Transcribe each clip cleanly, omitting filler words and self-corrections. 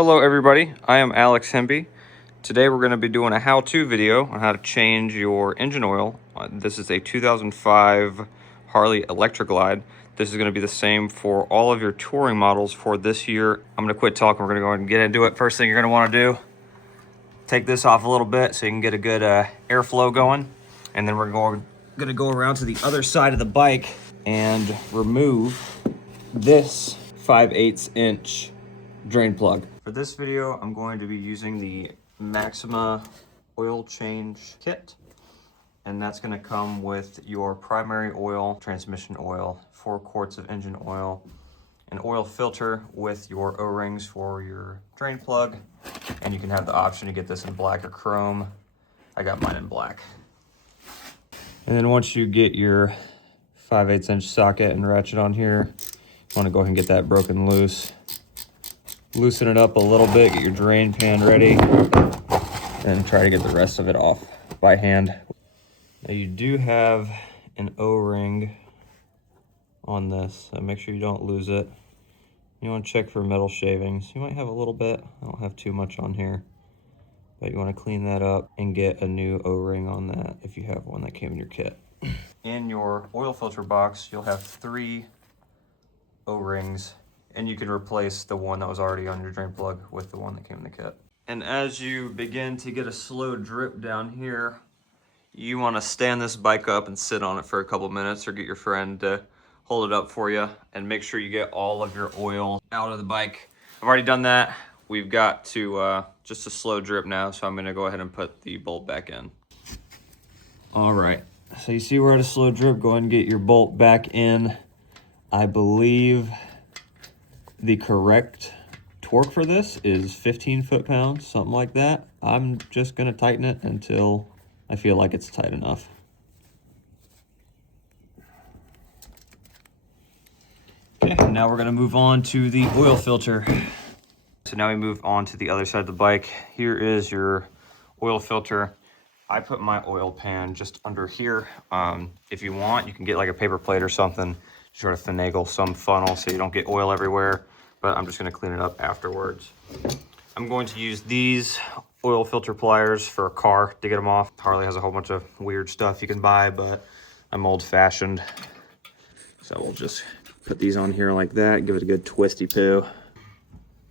Hello everybody, I am Alex Hemby. Today we're going to be doing a how-to video on how to change your engine oil. This is a 2005 Harley Electra Glide. This is going to be the same for all of your touring models for this year. I'm going to quit talking, we're going to go ahead and get into it. First thing you're going to want to do, take this off a little bit so you can get a good airflow going. And then we're going to go around to the other side of the bike and remove this 5/8 inch drain plug. For this video, I'm going to be using the Maxima oil change kit, and that's going to come with your primary oil, transmission oil, 4 quarts of engine oil, an oil filter with your O-rings for your drain plug, and you can have the option to get this in black or chrome. I got mine in black. And then once you get your 5/8 inch socket and ratchet on here, you want to go ahead and get that broken loose. Loosen it up a little bit, get your drain pan ready, and try to get the rest of it off by hand. Now you do have an O-ring on this, so make sure you don't lose it. You want to check for metal shavings. You might have a little bit, I don't have too much on here, but you want to clean that up and get a new O-ring on that if you have one that came in your kit. In your oil filter box, you'll have 3 O-rings, and you can replace the one that was already on your drain plug with the one that came in the kit. And as you begin to get a slow drip down here, you want to stand this bike up and sit on it for a couple minutes, or get your friend to hold it up for you, and make sure you get all of your oil out of the bike. I've already done that. We've got to just a slow drip now, so I'm going to go ahead and put the bolt back in. All right, so you see we're at a slow drip. Go ahead and get your bolt back in. I believe the correct torque for this is 15 foot-pounds, something like that. I'm just gonna tighten it until I feel like it's tight enough. Okay, now we're gonna move on to the oil filter. So now we move on to the other side of the bike. Here is your oil filter. I put my oil pan just under here. If you want, you can get like a paper plate or something, sort of finagle some funnel so you don't get oil everywhere, but I'm just gonna clean it up afterwards. I'm going to use these oil filter pliers for a car to get them off. Harley has a whole bunch of weird stuff you can buy, but I'm old-fashioned. So we'll just put these on here like that, give it a good twisty poo.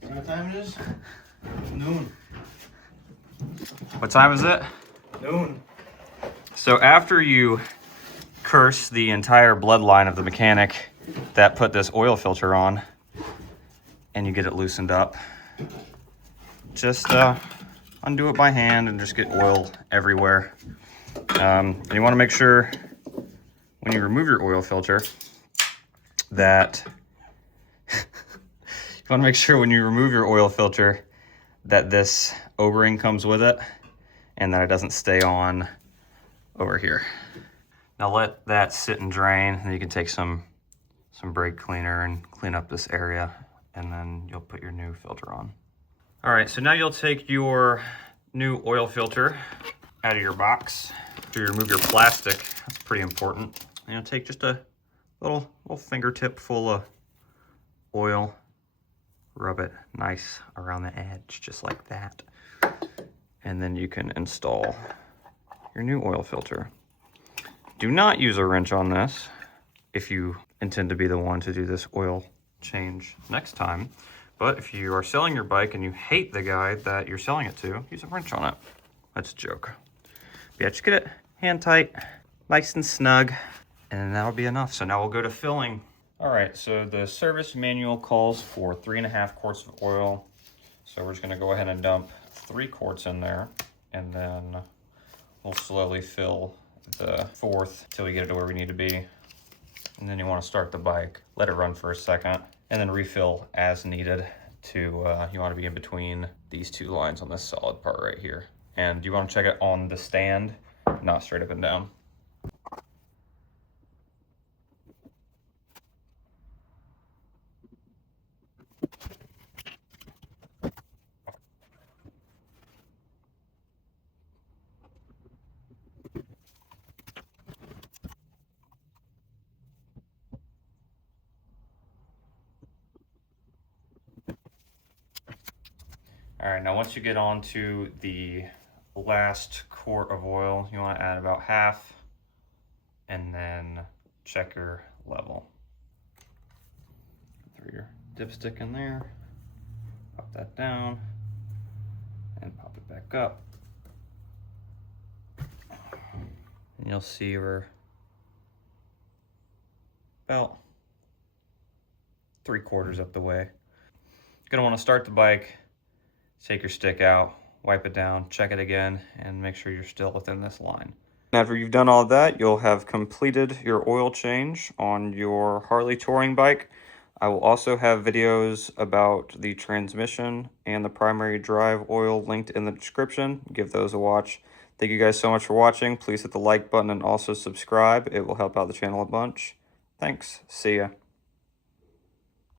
What time it is? Noon. What time is it? Noon. So after you curse the entire bloodline of the mechanic that put this oil filter on, and you get it loosened up, just undo it by hand and just get oil everywhere. And you want to make sure when you remove your oil filter that this O-ring comes with it and that it doesn't stay on over here. Now let that sit and drain, and you can take some brake cleaner and clean up this area, and then you'll put your new filter on. All right, so now you'll take your new oil filter out of your box. After you remove your plastic, that's pretty important. And you'll take just a little fingertip full of oil, rub it nice around the edge, just like that. And then you can install your new oil filter. Do not use a wrench on this if you intend to be the one to do this oil change next time. But if you are selling your bike and you hate the guy that you're selling it to, use a wrench on it. That's a joke. But yeah, just get it hand tight, nice and snug, and that'll be enough. So now we'll go to filling. All right, so the service manual calls for 3.5 quarts of oil. So we're just gonna go ahead and dump 3 quarts in there, and then we'll slowly fill the 4th till we get it to where we need to be. And then you want to start the bike, let it run for a second, and then refill as needed to, you want to be in between these 2 lines on this solid part right here. And you want to check it on the stand, not straight up and down. All right, now once you get onto the last quart of oil, you want to add about half and then check your level. Throw your dipstick in there, pop that down, and pop it back up. And you'll see we're about 3/4 up the way. You're gonna want to start the bike, take your stick out, wipe it down, check it again, and make sure you're still within this line. After you've done all that, you'll have completed your oil change on your Harley touring bike. I will also have videos about the transmission and the primary drive oil linked in the description. Give those a watch. Thank you guys so much for watching. Please hit the like button and also subscribe. It will help out the channel a bunch. Thanks. See ya.